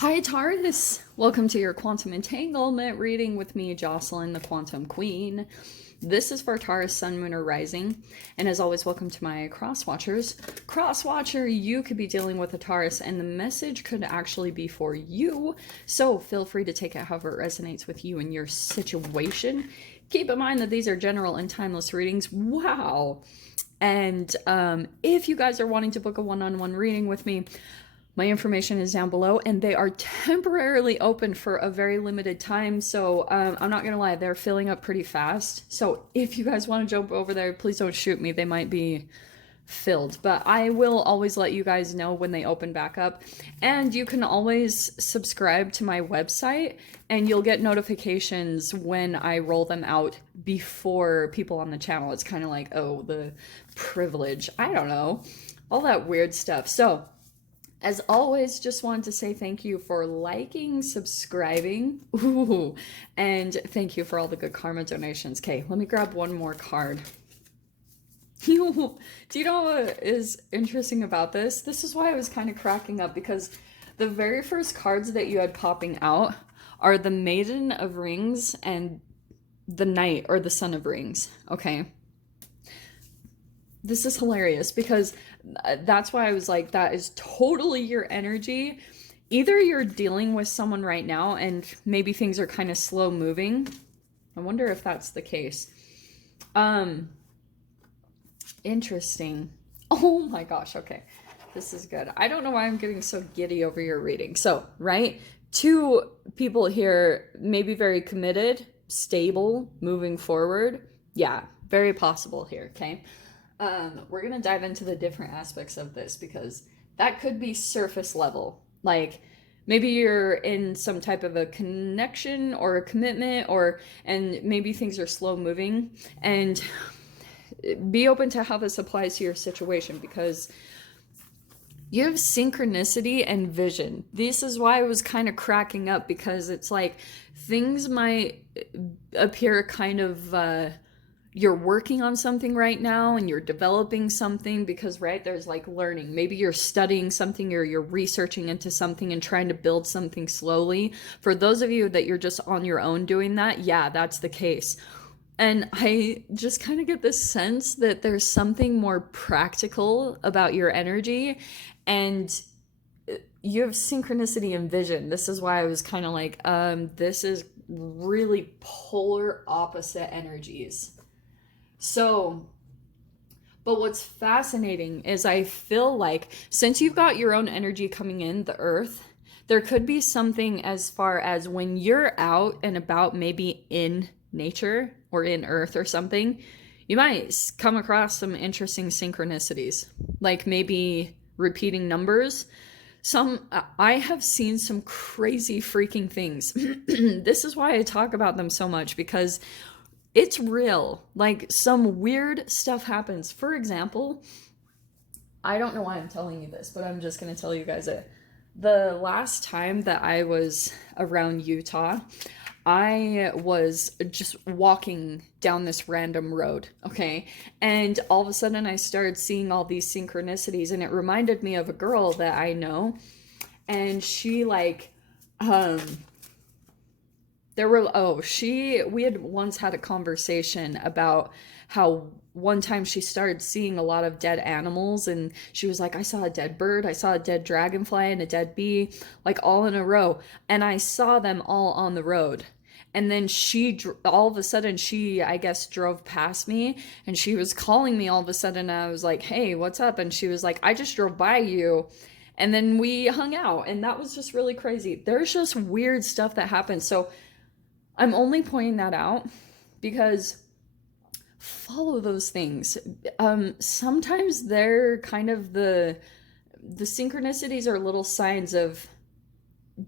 Hi, Taurus. Welcome to your quantum entanglement reading with me, Jocelyn, the quantum queen. This is for Taurus, Sun, Moon, or Rising. And as always, welcome to my cross watchers. Cross watcher, you could be dealing with a Taurus, and the message could actually be for you. So feel free to take it however it resonates with you and your situation. Keep in mind that these are general and timeless readings. Wow. And if you guys are wanting to book a one-on-one reading with me, my information is down below, and they are temporarily open for a very limited time. So I'm not gonna lie, they're filling up pretty fast. So if you guys want to jump over there, please don't shoot me. They might be filled, but I will always let you guys know when they open back up. And you can always subscribe to my website and you'll get notifications when I roll them out before people on the channel. It's kind of like, oh, the privilege. I don't know. All that weird stuff. So as always, just wanted to say thank you for liking, subscribing, and thank you for all the good karma donations. Okay, let me grab one more card. Do you know what is interesting about this? This is why I was kind of cracking up, because the very first cards that you had popping out are the Maiden of Rings and the Knight or the Son of Rings, okay? This is hilarious because that's why I was like, that is totally your energy. Either you're dealing with someone right now and maybe things are kind of slow moving. I wonder if that's the case. Interesting. Oh my gosh. Okay. This is good. I don't know why I'm getting so giddy over your reading. So, right? Two people here, maybe very committed, stable, moving forward. Yeah, very possible here. Okay. We're gonna dive into the different aspects of this because that could be surface level. Like maybe you're in some type of a connection or a commitment, and maybe things are slow moving, and be open to how this applies to your situation because you have synchronicity and vision. This is why I was kind of cracking up, because it's like things might appear kind of you're working on something right now and you're developing something because, right, there's like learning. Maybe you're studying something or you're researching into something and trying to build something slowly. For those of you that you're just on your own doing that, yeah, that's the case. And I just kind of get this sense that there's something more practical about your energy, and you have synchronicity and vision. This is why I was kind of like, this is really polar opposite energies. So, but what's fascinating is I feel like since you've got your own energy coming in, the earth, there could be something as far as when you're out and about, maybe in nature or in earth or something, you might come across some interesting synchronicities, like maybe repeating numbers. I have seen some crazy freaking things. This is why I talk about them so much, because it's real. Like some weird stuff happens. For example, I don't know why I'm telling you this, but I'm just going to tell you guys it. The last time that I was around Utah, I was just walking down this random road, okay? And all of a sudden I started seeing all these synchronicities, and it reminded me of a girl that I know. And she like, we had once had a conversation about how one time she started seeing a lot of dead animals, and she was like, I saw a dead bird, I saw a dead dragonfly and a dead bee, like all in a row, and I saw them all on the road. And then all of a sudden she, I guess, drove past me, and she was calling me all of a sudden, and I was like, hey, what's up? And she was like, I just drove by you. And then we hung out, and that was just really crazy. There's just weird stuff that happens. So I'm only pointing that out because follow those things. Sometimes they're kind of the synchronicities are little signs of,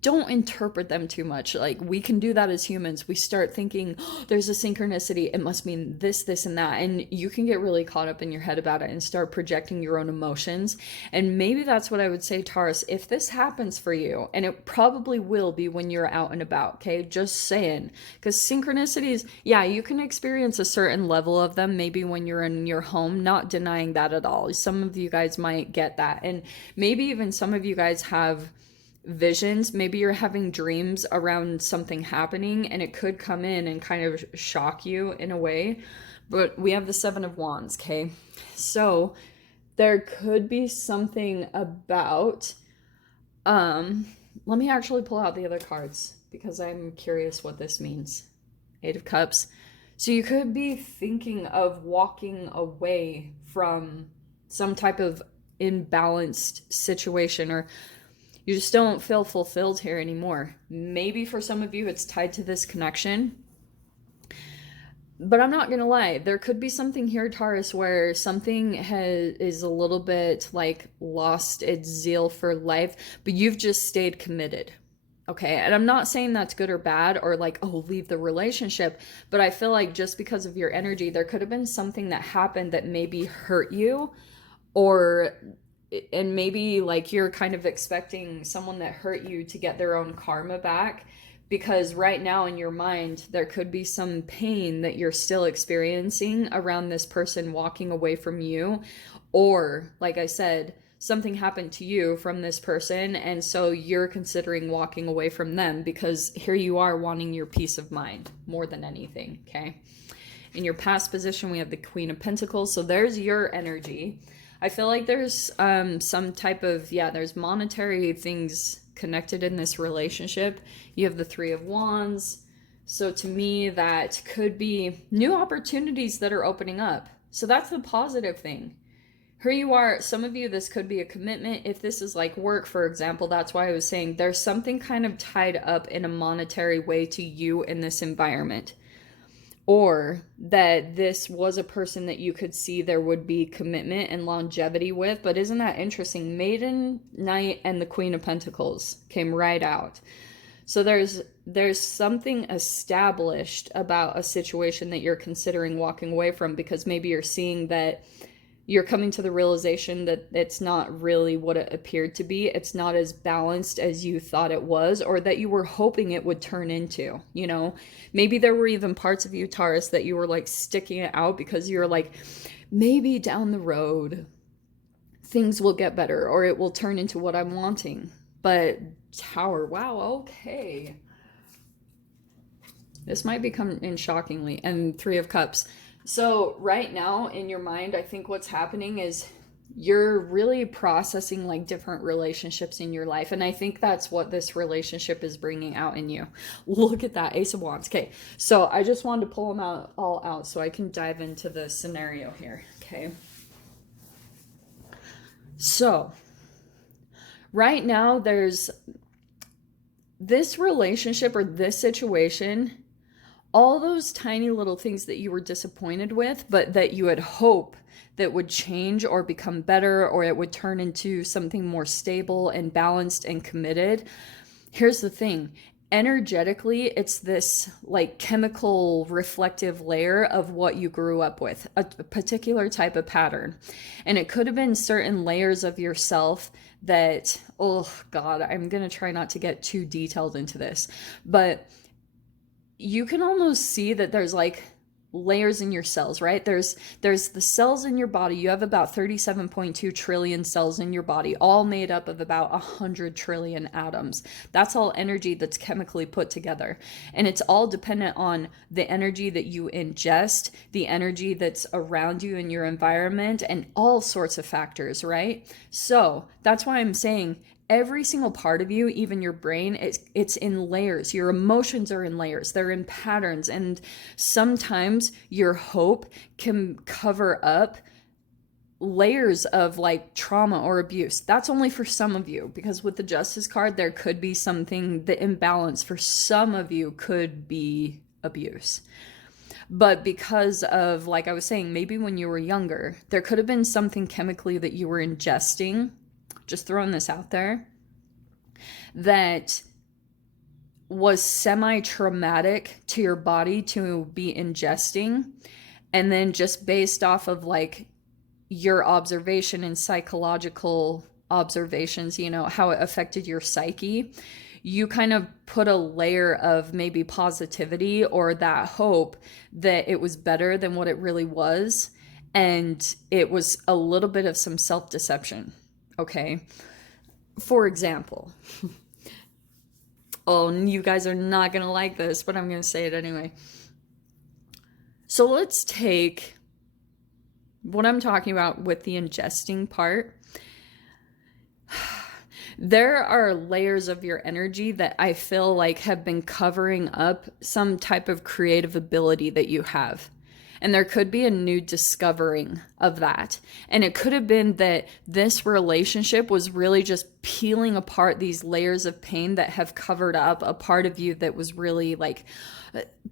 don't interpret them too much. Like we can do that as humans. We start thinking, oh, there's a synchronicity, it must mean this, this, and that. And you can get really caught up in your head about it and start projecting your own emotions. And maybe that's what I would say, Taurus, if this happens for you, and it probably will be when you're out and about, okay? Just saying. Because synchronicities, yeah, you can experience a certain level of them maybe when you're in your home, not denying that at all. Some of you guys might get that. And maybe even some of you guys have visions. Maybe you're having dreams around something happening, and it could come in and kind of shock you in a way. But we have the Seven of Wands, okay? So there could be something about, let me actually pull out the other cards because I'm curious what this means. Eight of Cups. So you could be thinking of walking away from some type of imbalanced situation, or you just don't feel fulfilled here anymore. Maybe for some of you it's tied to this connection. But I'm not gonna lie, there could be something here, Taurus, where something is a little bit like lost its zeal for life, but you've just stayed committed. Okay, and I'm not saying that's good or bad, or like, oh, leave the relationship, but I feel like just because of your energy, there could have been something that happened that maybe hurt you, or, and maybe like you're kind of expecting someone that hurt you to get their own karma back, because right now in your mind, there could be some pain that you're still experiencing around this person walking away from you, or, like I said, something happened to you from this person, and so you're considering walking away from them because here you are wanting your peace of mind more than anything, okay? In your past position, we have the Queen of Pentacles, so there's your energy. I feel like there's some type of, there's monetary things connected in this relationship. You have the Three of Wands, so to me, that could be new opportunities that are opening up. So that's the positive thing. Here you are, some of you, this could be a commitment. If this is like work, for example, that's why I was saying there's something kind of tied up in a monetary way to you in this environment. Or that this was a person that you could see there would be commitment and longevity with. But isn't that interesting? Maiden, Knight, and the Queen of Pentacles came right out. So there's something established about a situation that you're considering walking away from, because maybe you're seeing that you're coming to the realization that it's not really what it appeared to be. It's not as balanced as you thought it was, or that you were hoping it would turn into, you know? Maybe there were even parts of you, Taurus, that you were like sticking it out because you're like, maybe down the road things will get better, or it will turn into what I'm wanting. But Tower, wow, okay. This might become in shockingly. And Three of Cups. So right now in your mind, I think what's happening is you're really processing like different relationships in your life. And I think that's what this relationship is bringing out in you. Look at that, Ace of Wands. Okay, so I just wanted to pull them out all out so I can dive into the scenario here. Okay. So right now there's this relationship or this situation, all those tiny little things that you were disappointed with, but that you had hope that would change or become better, or it would turn into something more stable and balanced and committed. Here's the thing. Energetically, it's this like chemical reflective layer of what you grew up with, a particular type of pattern. And it could have been certain layers of yourself that, oh God, I'm going to try not to get too detailed into this, but you can almost see that there's like layers in your cells, right? There's the cells in your body. You have about 37.2 trillion cells in your body, all made up of about 100 trillion atoms. That's all energy that's chemically put together. And it's all dependent on the energy that you ingest, the energy that's around you in your environment, and all sorts of factors, right? So that's why I'm saying every single part of you, even your brain, it's in layers. Your emotions are in layers. They're in patterns. And sometimes your hope can cover up layers of like trauma or abuse. That's only for some of you, because with the Justice card, there could be something, the imbalance for some of you could be abuse. But because of, like I was saying, maybe when you were younger, there could have been something chemically that you were ingesting, just throwing this out there, that was semi-traumatic to your body to be ingesting. And then just based off of like your observation and psychological observations, you know, how it affected your psyche, you kind of put a layer of maybe positivity or that hope that it was better than what it really was. And it was a little bit of some self-deception. Okay. For example, Oh, you guys are not going to like this, but I'm going to say it anyway. So let's take what I'm talking about with the ingesting part. There are layers of your energy that I feel like have been covering up some type of creative ability that you have. And there could be a new discovering of that. And it could have been that this relationship was really just peeling apart these layers of pain that have covered up a part of you that was really like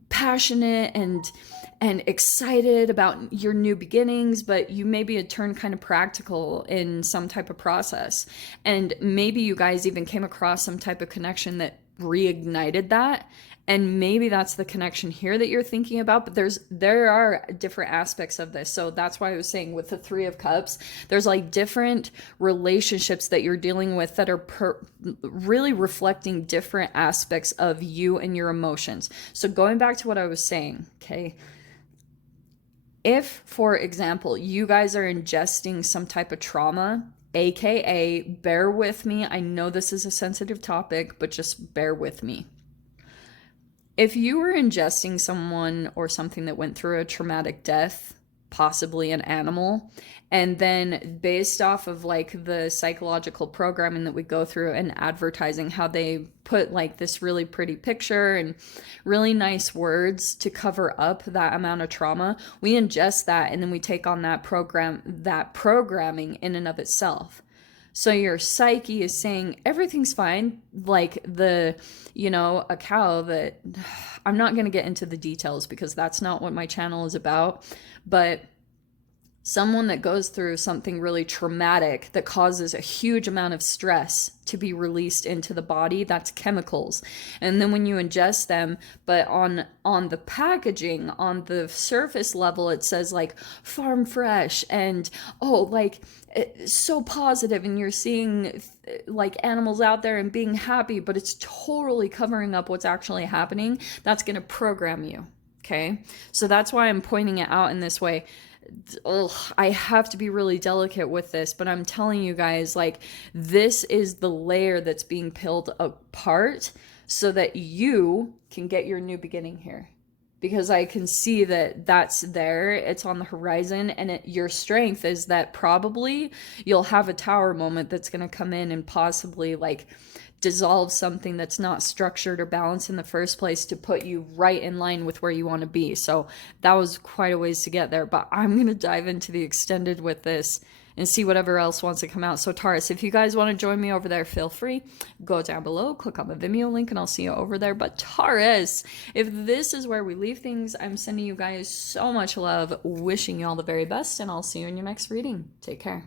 passionate and excited about your new beginnings, but you maybe had turned kind of practical in some type of process. And maybe you guys even came across some type of connection that reignited that. And maybe that's the connection here that you're thinking about, but there are different aspects of this. So that's why I was saying with the Three of Cups, there's like different relationships that you're dealing with that are really reflecting different aspects of you and your emotions. So going back to what I was saying, okay, if, for example, you guys are ingesting some type of trauma, aka, bear with me, I know this is a sensitive topic, but just bear with me. If you were ingesting someone or something that went through a traumatic death, possibly an animal, and then based off of like the psychological programming that we go through and advertising, how they put like this really pretty picture and really nice words to cover up that amount of trauma, we ingest that and then we take on that programming in and of itself. So your psyche is saying everything's fine, like a cow that, I'm not going to get into the details because that's not what my channel is about, but someone that goes through something really traumatic that causes a huge amount of stress to be released into the body, that's chemicals. And then when you ingest them, but on the packaging, on the surface level, it says like farm fresh and so positive, and you're seeing like animals out there and being happy, but it's totally covering up what's actually happening. That's going to program you. Okay. So that's why I'm pointing it out in this way. I have to be really delicate with this, but I'm telling you guys, like, this is the layer that's being peeled apart so that you can get your new beginning here. Because I can see that that's there, it's on the horizon, and your strength is that probably you'll have a tower moment that's going to come in and possibly like dissolve something that's not structured or balanced in the first place to put you right in line with where you want to be. So that was quite a ways to get there, but I'm going to dive into the extended with this and see whatever else wants to come out. So Taurus, if you guys want to join me over there, feel free. Go down below, click on the Vimeo link, and I'll see you over there. But Taurus, if this is where we leave things, I'm sending you guys so much love, wishing you all the very best, and I'll see you in your next reading. Take care.